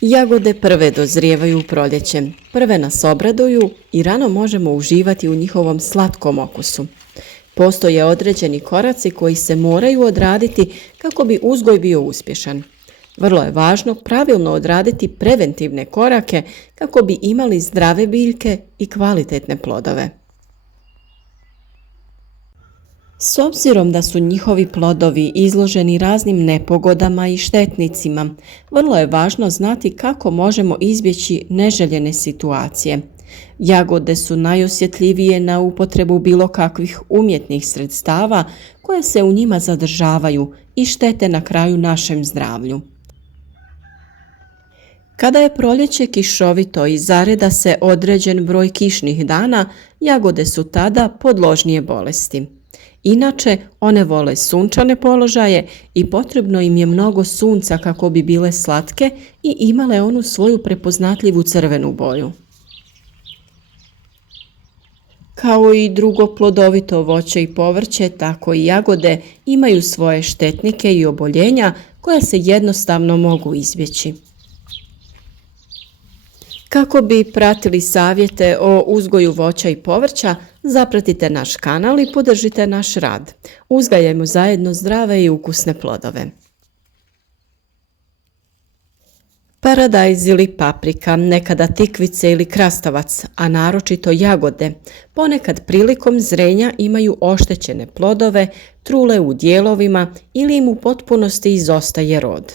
Jagode prve dozrijevaju u proljeće, prve nas obraduju i rano možemo uživati u njihovom slatkom okusu. Postoje određeni koraci koji se moraju odraditi kako bi uzgoj bio uspješan. Vrlo je važno pravilno odraditi preventivne korake kako bi imali zdrave biljke i kvalitetne plodove. S obzirom da su njihovi plodovi izloženi raznim nepogodama i štetnicima, vrlo je važno znati kako možemo izbjeći neželjene situacije. Jagode su najosjetljivije na upotrebu bilo kakvih umjetnih sredstava koje se u njima zadržavaju i štete na kraju našem zdravlju. Kada je proljeće kišovito i zareda se određen broj kišnih dana, jagode su tada podložnije bolesti. Inače, one vole sunčane položaje i potrebno im je mnogo sunca kako bi bile slatke i imale onu svoju prepoznatljivu crvenu boju. Kao i drugo plodovito voće i povrće, tako i jagode imaju svoje štetnike i oboljenja koja se jednostavno mogu izbjeći. Kako bi pratili savjete o uzgoju voća i povrća, zapratite naš kanal i podržite naš rad. Uzgajajmo zajedno zdrave i ukusne plodove. Paradajz ili paprika, nekada tikvice ili krastavac, a naročito jagode, ponekad prilikom zrenja imaju oštećene plodove, trule u dijelovima ili im u potpunosti izostaje rod.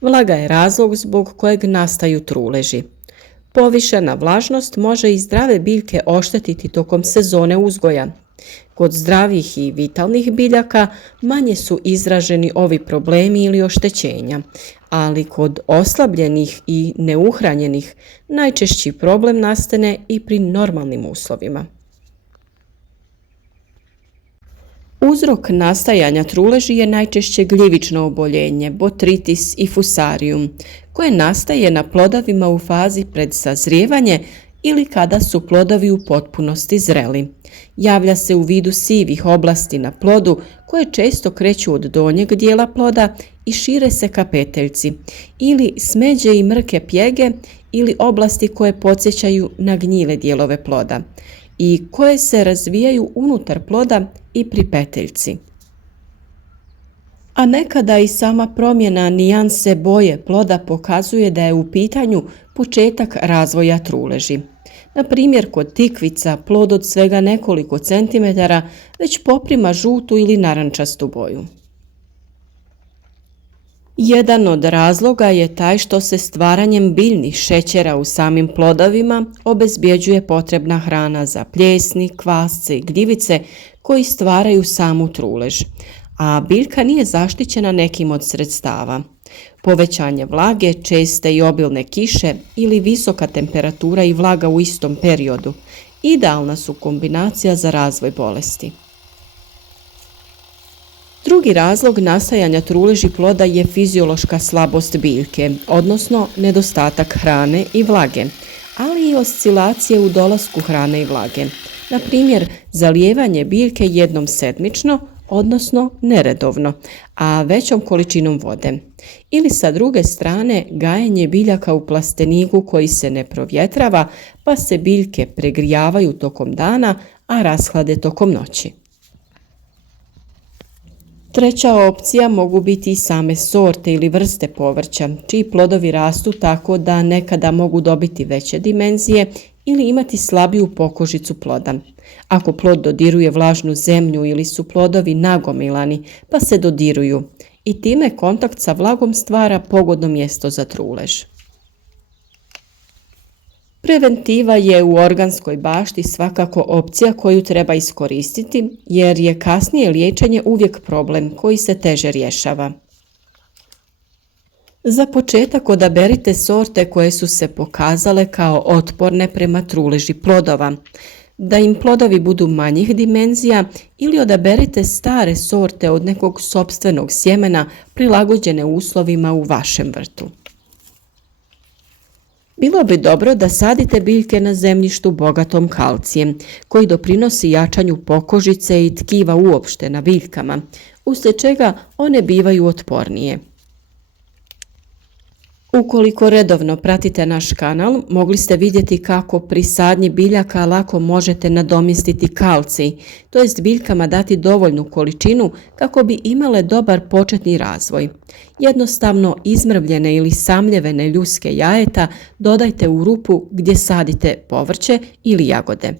Vlaga je razlog zbog kojeg nastaju truleži. Povišena vlažnost može i zdrave biljke oštetiti tokom sezone uzgoja. Kod zdravih i vitalnih biljaka manje su izraženi ovi problemi ili oštećenja, ali kod oslabljenih i neuhranjenih najčešći problem nastane i pri normalnim uslovima. Uzrok nastajanja truleži je najčešće gljivično oboljenje, botritis i fusarium, koje nastaje na plodovima u fazi pred sazrijevanje ili kada su plodovi u potpunosti zreli. Javlja se u vidu sivih oblasti na plodu koje često kreću od donjeg dijela ploda i šire se ka peteljci, ili smeđe i mrke pjege ili oblasti koje podsjećaju na gnjile dijelove ploda i koje se razvijaju unutar ploda i pri peteljci. A nekada i sama promjena nijanse boje ploda pokazuje da je u pitanju početak razvoja truleži. Na primjer, kod tikvica plod od svega nekoliko centimetara već poprima žutu ili narančastu boju. Jedan od razloga je taj što se stvaranjem biljnih šećera u samim plodovima obezbjeđuje potrebna hrana za pljesni, kvasce i gljivice koji stvaraju samu trulež, a biljka nije zaštićena nekim od sredstava. Povećanje vlage, česte i obilne kiše ili visoka temperatura i vlaga u istom periodu idealna su kombinacija za razvoj bolesti. Drugi razlog nastajanja truleži ploda je fiziološka slabost biljke, odnosno nedostatak hrane i vlage, ali i oscilacije u dolasku hrane i vlage. Na primjer, zalijevanje biljke jednom sedmično, odnosno neredovno, a većom količinom vode. Ili sa druge strane, gajenje biljaka u plasteniku koji se ne provjetrava, pa se biljke pregrijavaju tokom dana, a rashlade tokom noći. Treća opcija mogu biti i same sorte ili vrste povrća, čiji plodovi rastu tako da nekada mogu dobiti veće dimenzije ili imati slabiju pokožicu ploda. Ako plod dodiruje vlažnu zemlju ili su plodovi nagomilani pa se dodiruju i time kontakt sa vlagom stvara pogodno mjesto za trulež. Preventiva je u organskoj bašti svakako opcija koju treba iskoristiti jer je kasnije liječenje uvijek problem koji se teže rješava. Za početak odaberite sorte koje su se pokazale kao otporne prema truleži plodova, da im plodovi budu manjih dimenzija ili odaberite stare sorte od nekog sopstvenog sjemena prilagođene uslovima u vašem vrtu. Bilo bi dobro da sadite biljke na zemljištu bogatom kalcijem, koji doprinosi jačanju pokožice i tkiva uopšte na biljkama, uslijed čega one bivaju otpornije. Ukoliko redovno pratite naš kanal, mogli ste vidjeti kako pri sadnji biljaka lako možete nadomjestiti kalcij, to jest biljkama dati dovoljnu količinu kako bi imale dobar početni razvoj. Jednostavno izmrvljene ili samljevene ljuske jajeta dodajte u rupu gdje sadite povrće ili jagode.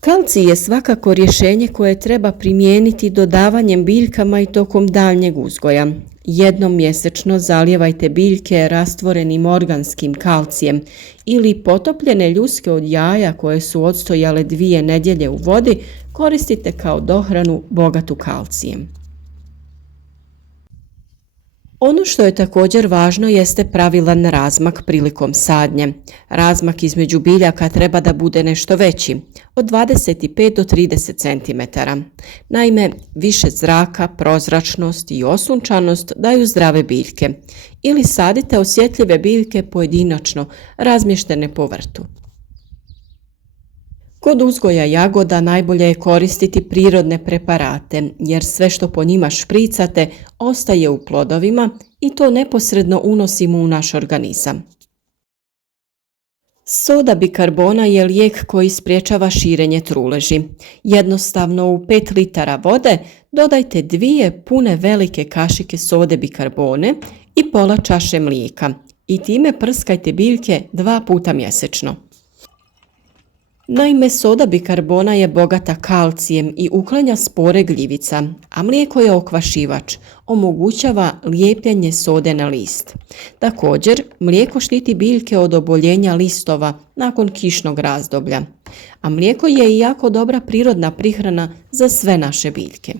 Kalcij je svakako rješenje koje treba primijeniti dodavanjem biljkama i tokom daljnjeg uzgoja. Jednom mjesečno zalijevajte biljke rastvorenim organskim kalcijem ili potopljene ljuske od jaja koje su odstojale 2 nedjelje u vodi koristite kao dohranu bogatu kalcijem. Ono što je također važno jeste pravilan razmak prilikom sadnje. Razmak između biljaka treba da bude nešto veći, od 25 do 30 cm. Naime, više zraka, prozračnost i osunčanost daju zdrave biljke. Ili sadite osjetljive biljke pojedinačno, razmještene po vrtu. Kod uzgoja jagoda najbolje je koristiti prirodne preparate, jer sve što po njima špricate ostaje u plodovima i to neposredno unosimo u naš organizam. Soda bikarbona je lijek koji sprječava širenje truleži. Jednostavno u 5 litara vode dodajte 2 pune velike kašike sode bikarbone i pola čaše mlijeka i time prskajte biljke 2 puta mjesečno. Naime, soda bikarbona je bogata kalcijem i uklanja spore gljivica, a mlijeko je okvašivač, omogućava lijepljenje sode na list. Također, mlijeko štiti biljke od oboljenja listova nakon kišnog razdoblja, a mlijeko je i jako dobra prirodna prihrana za sve naše biljke.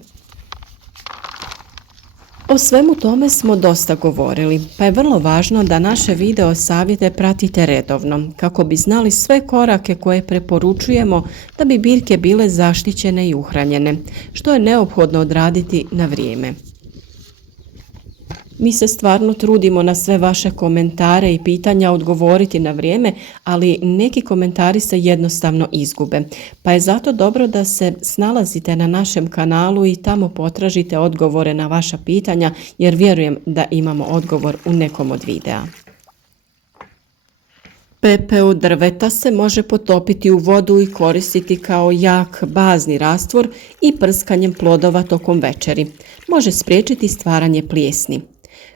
O svemu tome smo dosta govorili, pa je vrlo važno da naše video savjete pratite redovno, kako bi znali sve korake koje preporučujemo da bi biljke bile zaštićene i uhranjene, što je neophodno odraditi na vrijeme. Mi se stvarno trudimo na sve vaše komentare i pitanja odgovoriti na vrijeme, ali neki komentari se jednostavno izgube. Pa je zato dobro da se snalazite na našem kanalu i tamo potražite odgovore na vaša pitanja, jer vjerujem da imamo odgovor u nekom od videa. Pepeo drveta se može potopiti u vodu i koristiti kao jak bazni rastvor i prskanjem plodova tokom večeri. Može spriječiti stvaranje plijesni.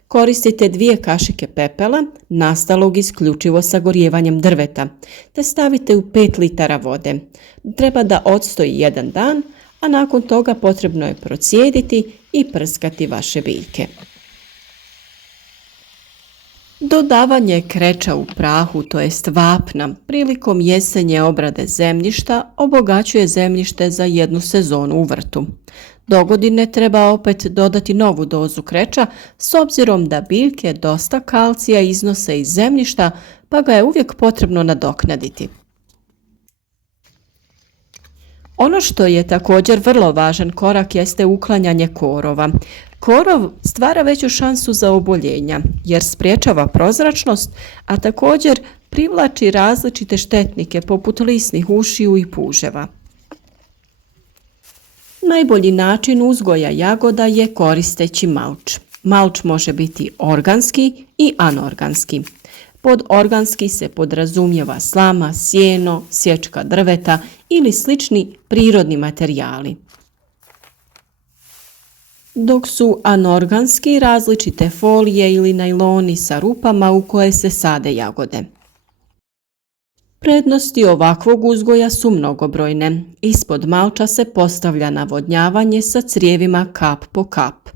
Koristite 2 kašike pepela, nastalog isključivo sagorijevanjem drveta, te stavite u 5 litara vode. Treba da odstoji 1 dan, a nakon toga potrebno je procijediti i prskati vaše biljke. Dodavanje kreča u prahu, to jest vapna, prilikom jesenje obrade zemljišta obogaćuje zemljište za 1 sezonu u vrtu. Dogodine treba opet dodati novu dozu kreča s obzirom da biljke dosta kalcija iznose iz zemljišta, pa ga je uvijek potrebno nadoknaditi. Ono što je također vrlo važan korak jeste uklanjanje korova. Korov stvara veću šansu za oboljenja jer sprječava prozračnost, a također privlači različite štetnike poput lisnih ušiju i puževa. Najbolji način uzgoja jagoda je koristeći malč. Malč može biti organski i anorganski. Pod organski se podrazumijeva slama, sjeno, sječka drveta ili slični prirodni materijali. Dok su anorganski različite folije ili najloni sa rupama u koje se sade jagode. Prednosti ovakvog uzgoja su mnogobrojne. Ispod malča se postavlja navodnjavanje sa crijevima kap po kap.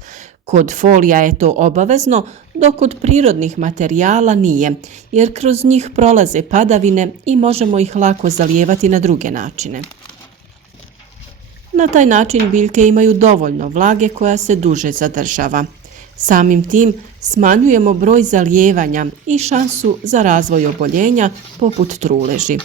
Kod folija je to obavezno, dok kod prirodnih materijala nije, jer kroz njih prolaze padavine i možemo ih lako zalijevati na druge načine. Na taj način biljke imaju dovoljno vlage koja se duže zadržava. Samim tim smanjujemo broj zalijevanja i šansu za razvoj oboljenja poput truleži.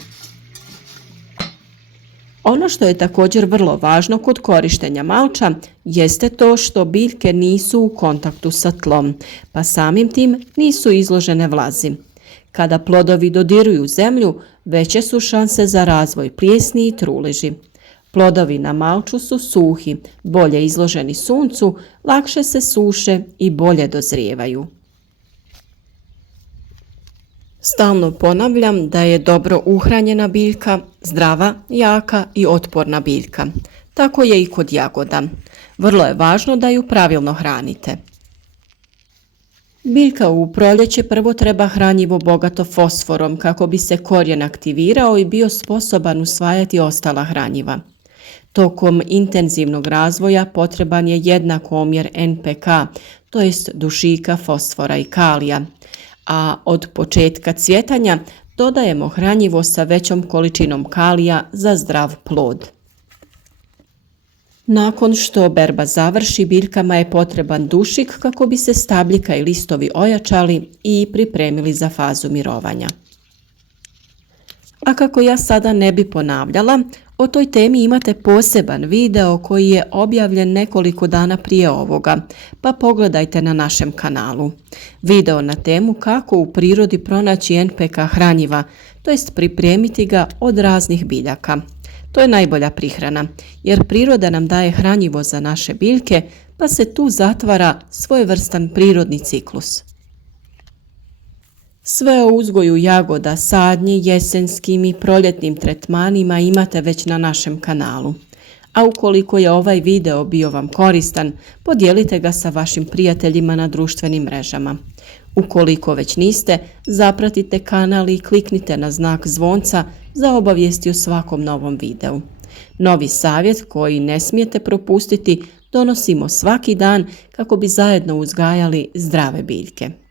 Ono što je također vrlo važno kod korištenja malča jeste to što biljke nisu u kontaktu sa tlom, pa samim tim nisu izložene vlazi. Kada plodovi dodiruju zemlju, veće su šanse za razvoj plijesni i truleži. Plodovi na malču su suhi, bolje izloženi suncu, lakše se suše i bolje dozrijevaju. Stalno ponavljam da je dobro uhranjena biljka zdrava, jaka i otporna biljka. Tako je i kod jagoda. Vrlo je važno da ju pravilno hranite. Biljka u proljeće prvo treba hranjivo bogato fosforom kako bi se korijen aktivirao i bio sposoban usvajati ostala hranjiva. Tokom intenzivnog razvoja potreban je jednak omjer NPK, to jest dušika, fosfora i kalija, a od početka cvjetanja dodajemo hranjivo sa većom količinom kalija za zdrav plod. Nakon što berba završi, biljkama je potreban dušik kako bi se stabljika i listovi ojačali i pripremili za fazu mirovanja. A kako ja sada ne bi ponavljala, o toj temi imate poseban video koji je objavljen nekoliko dana prije ovoga, pa pogledajte na našem kanalu. Video na temu kako u prirodi pronaći NPK hranjiva, to jest pripremiti ga od raznih biljaka. To je najbolja prihrana, jer priroda nam daje hranjivo za naše biljke, pa se tu zatvara svojevrstan prirodni ciklus. Sve o uzgoju jagoda, sadnji, jesenskim i proljetnim tretmanima imate već na našem kanalu. A ukoliko je ovaj video bio vam koristan, podijelite ga sa vašim prijateljima na društvenim mrežama. Ukoliko već niste, zapratite kanal i kliknite na znak zvonca za obavijesti o svakom novom videu. Novi savjet koji ne smijete propustiti donosimo svaki dan kako bi zajedno uzgajali zdrave biljke.